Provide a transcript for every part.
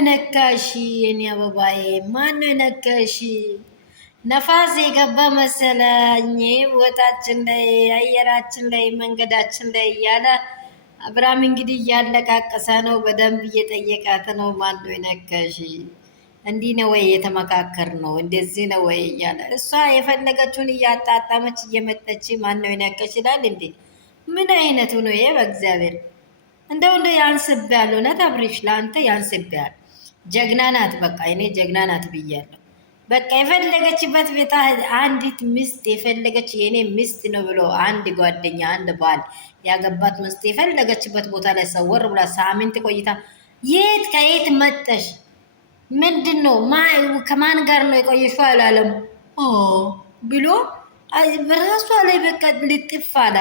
የነካሽ? የኔ አበባዬ ማነው የነካሽ? ነፋስ የገባ መሰለኝ ቦታችን ላይ አየራችን ላይ መንገዳችን ላይ እያለ አብርሃም እንግዲህ እያለቃቀሰ ነው። በደንብ እየጠየቃት ነው። ማነው የነካሽ? እንዲህ ነው ወይ የተመካከር ነው? እንደዚህ ነው ወይ እያለ እሷ የፈለገችውን እያጣጣመች እየመጠች ማነው የነካሽ ይላል እንዴ! ምን አይነቱ ነው ይሄ? በእግዚአብሔር እንደው ያንስብያል። እውነት አብሬሽ ለአንተ ያንስብያል። ጀግና ናት። በቃ እኔ ጀግና ናት ብያለሁ። በቃ የፈለገችበት ቤታ አንዲት ሚስት የፈለገች የኔ ሚስት ነው ብሎ አንድ ጓደኛ አንድ ባል ያገባት ሚስት የፈለገችበት ቦታ ላይ ሰወር ብላ ሳምንት ቆይታ የት ከየት መጠሽ ምንድን ነው ከማን ጋር ነው የቆየሽው አላለም ብሎ በራሷ ላይ በቃ ልጥፍ አለ።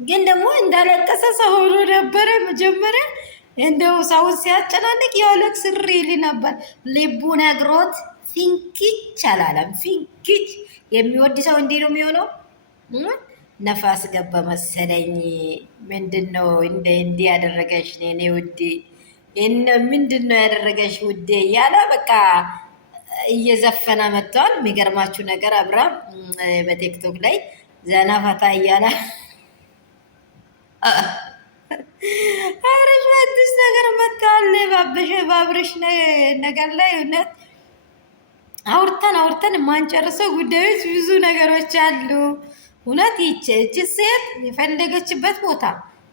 ግን ደግሞ እንዳለቀሰ ሰው ሆኖ ነበረ መጀመሪያ። እንደው ሰውን ሲያጨናንቅ የወለቅ ስሪ ይል ነበር። ልቡ ነግሮት ፊንኪች አላለም። ፊንኪች የሚወድ ሰው እንዲህ ነው የሚሆነው። ነፋስ ገባ መሰለኝ። ምንድን ነው እንዲህ ያደረገሽ እኔ ውዴ? ምንድን ነው ያደረገሽ ውዴ እያለ በቃ እየዘፈነ መጥተዋል። የሚገርማችሁ ነገር አብርሃም በቲክቶክ ላይ ዘና ፈታ እያለ አብረሽ በአዲስ ነገር መጥተዋል። በአብረሽ ነገር ላይ እውነት አውርተን የማንጨርሰው ጉዳዮች ብዙ ነገሮች አሉ። እውነት ይቺ ሴት የፈለገችበት ቦታ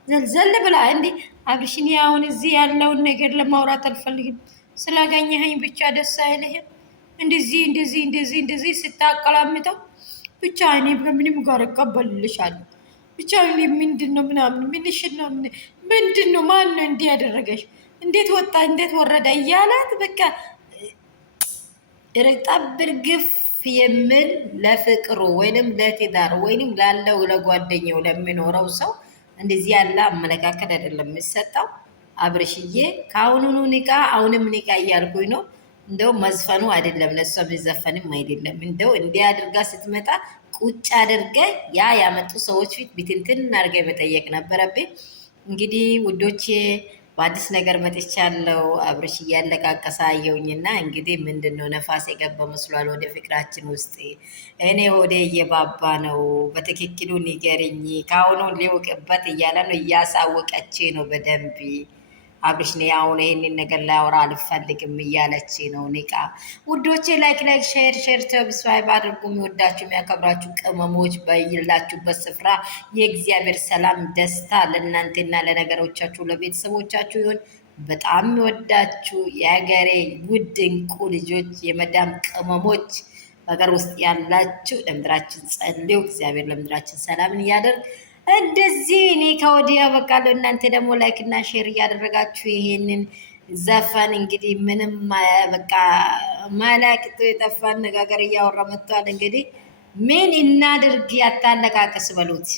ዘልዘል ብላ እንዲህ አብርሽን አሁን እዚህ ያለውን ነገር ለማውራት አልፈልግም፣ ስላገኘኸኝ ብቻ ደስ አይልህም? እንደዚህ ስታቀላምጠው ብቻ እኔ ከምንም ጋር እቀበልልሻለሁ ብቻ ምንድን ነው ምናምን ምንሽን ነው ምንድን ነው ማን ነው እንዲህ ያደረገሽ? እንዴት ወጣ እንዴት ወረዳ እያላት በቃ ጠብር ግፍ የሚል ለፍቅሩ ወይንም ለትዳር ወይንም ላለው ለጓደኛው ለሚኖረው ሰው እንደዚህ ያለ አመለካከት አይደለም የሚሰጠው። አብርሽዬ ከአሁኑኑ ንቃ፣ አሁንም ንቃ እያልኩኝ ነው። እንደው መዝፈኑ አይደለም ለእሷ የሚዘፈንም አይደለም። እንደው እንዲህ አድርጋ ስትመጣ ቁጭ አድርገ ያ ያመጡ ሰዎች ፊት ቢትንትን አድርገ መጠየቅ ነበረብኝ። እንግዲህ ውዶቼ በአዲስ ነገር መጥቻለሁ። አብርሽ እያለቃቀሰ አየውኝና እንግዲህ ምንድን ነው ነፋስ የገባ መስሏል ወደ ፍቅራችን ውስጥ። እኔ ወደ እየባባ ነው፣ በትክክሉ ንገርኝ፣ ከአሁኑ ሊውቅበት እያለ ነው፣ እያሳወቀች ነው በደንብ አብርሽ ነው አሁን ይሄንን ነገር ላወራ አልፈልግም እያለች ነው። ንቃ ውዶቼ። ላይክ ሼር ሰብስክራይብ አድርጉ። የሚወዳችሁ የሚያከብራችሁ ቅመሞች በይላችሁበት ስፍራ የእግዚአብሔር ሰላም ደስታ ለእናንተና ለነገሮቻችሁ ለቤተሰቦቻችሁ ይሁን። በጣም የሚወዳችሁ የሀገሬ ውድ እንቁ ልጆች የመዳም ቅመሞች በሀገር ውስጥ ያላችሁ ለምድራችን ጸልዩ። እግዚአብሔር ለምድራችን ሰላምን እያደርግ እንደዚህ እኔ ከወዲያ በቃለሁ። እናንተ ደግሞ ላይክ እና ሼር እያደረጋችሁ ይሄንን ዘፈን እንግዲህ ምንም በቃ ማላቅቶ የጠፋ አነጋገር እያወራ መጥቷል። እንግዲህ ምን እናድርግ? ያታለቃቅስ በሉት።